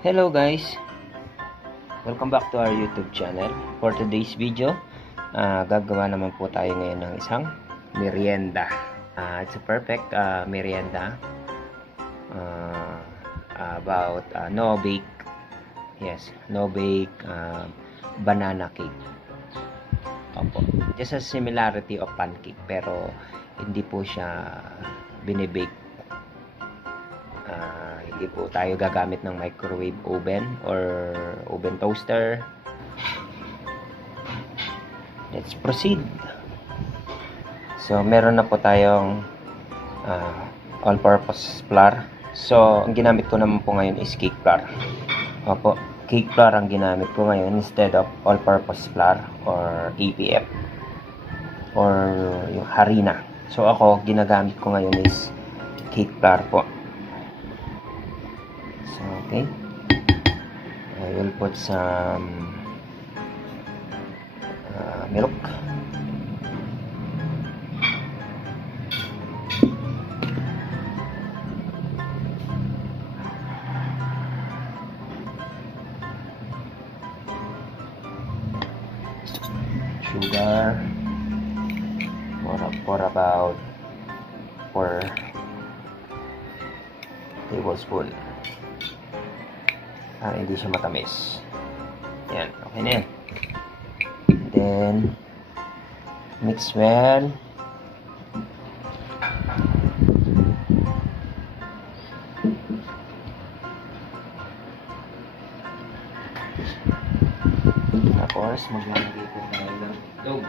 Hello guys, welcome back to our YouTube channel. For today's video, gagawa naman po tayo ngayon ng isang merienda. It's a perfect merienda about no bake banana cake. Opo, just a similarity of pancake pero hindi po siya binibake. Hindi po tayo gagamit ng microwave oven or oven toaster. Let's proceed. So, meron na po tayong all-purpose flour. So, ang ginamit ko naman po ngayon is cake flour. Opo, cake flour ang ginamit ko ngayon instead of all-purpose flour or APF or yung harina. So, ako, ginagamit ko ngayon is cake flour po. Okay, I will put some milk. Sugar for about 4 tablespoons. Hindi siya matamis. Yan, okay na yan. Then, mix well. Tapos, maglalagay po tayo ng itlog.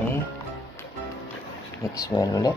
Okay. Mix well ulit.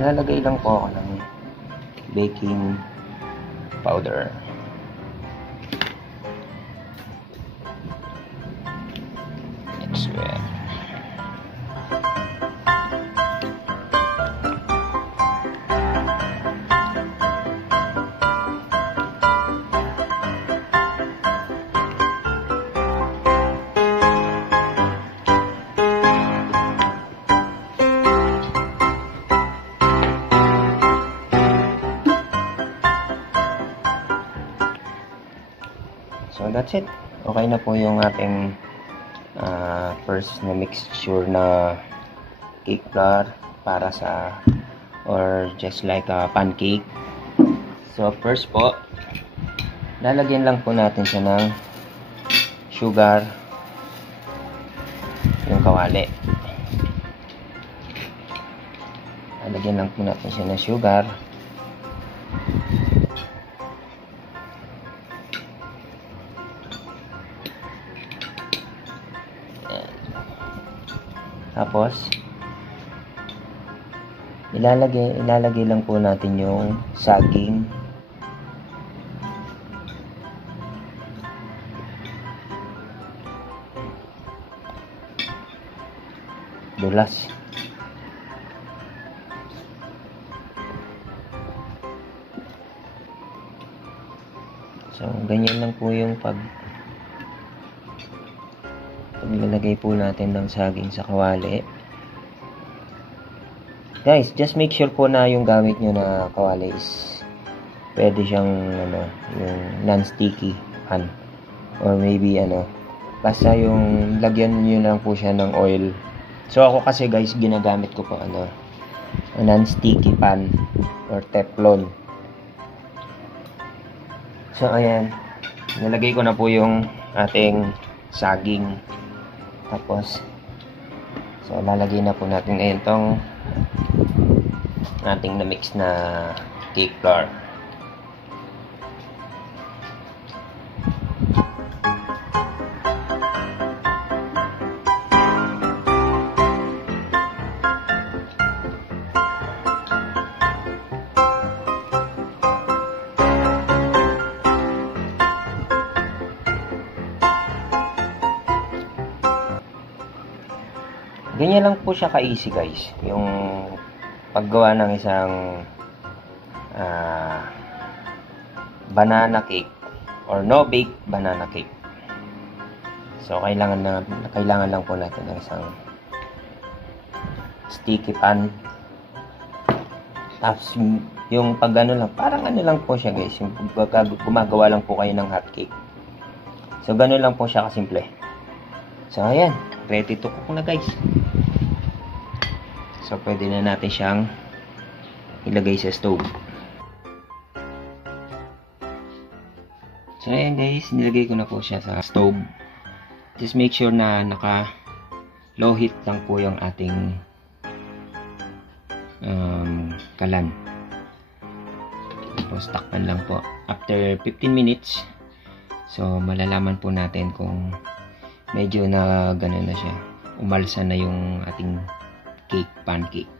Lalagay lang po ako ng baking powder. Mix well. So that's it. Okay na po yung ating first na mixture na cake flour para sa or just like a pancake. So first po, lalagyan lang po natin siya ng sugar. yung kawali. Lagyan lang po natin siya ng sugar. Tapos ilalagay lang po natin yung saging. Dulas. So, ganyan lang po yung paglalagay po natin ng saging sa kawali. Guys, just make sure po na yung gamit nyo na kawali is pwede siyang yung non-sticky pan. Or maybe basta yung lagyan nyo lang po siya ng oil. So, ako kasi guys, ginagamit ko po non-sticky pan or teflon. So, ayan. Nalagay ko na po yung ating saging. Tapos, so, lalagay na po natin itong ating na-mix na cake flour. Ganyan lang po siya ka-easy guys, yung paggawa ng isang banana cake or no-bake banana cake. So, kailangan lang po natin ng isang sticky pan. Tapos, yung pag lang, parang lang po siya guys, yung gumagawa lang po kayo ng hot cake. So, ganun lang po siya kasimple. So, ayan, ready to cook na guys. So, pwede na natin siyang ilagay sa stove. So, ayan guys, nilagay ko na po siya sa stove. Just make sure na naka low heat lang po yung ating kalan. Tapos, takpan lang po. After 15 minutes, so, malalaman po natin kung medyo na gano'n na siya. Umalsa na yung ating pancake.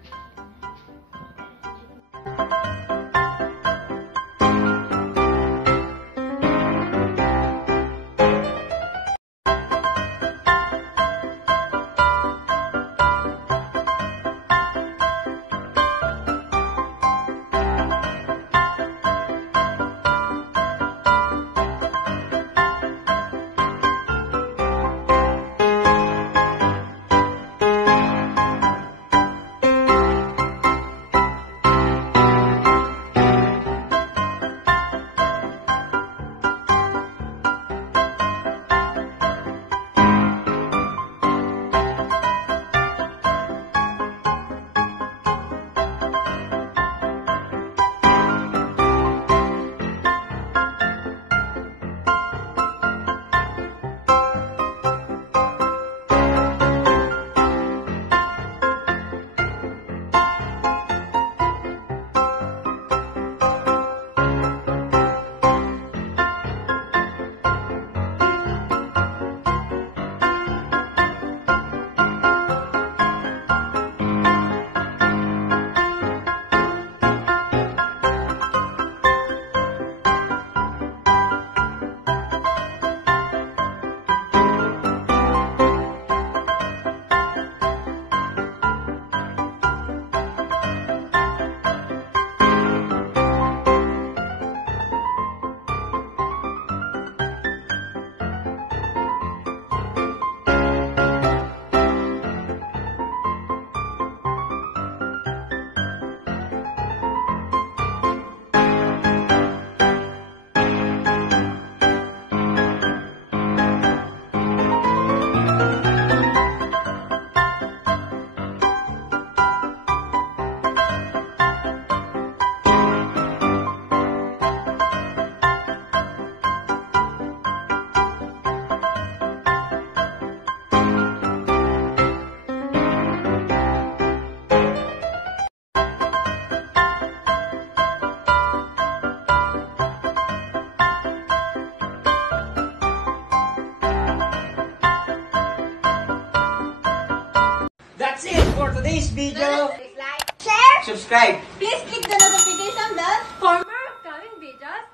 for today's video. Please like, share, Subscribe. please click the notification bell for more upcoming videos.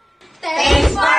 Thanks for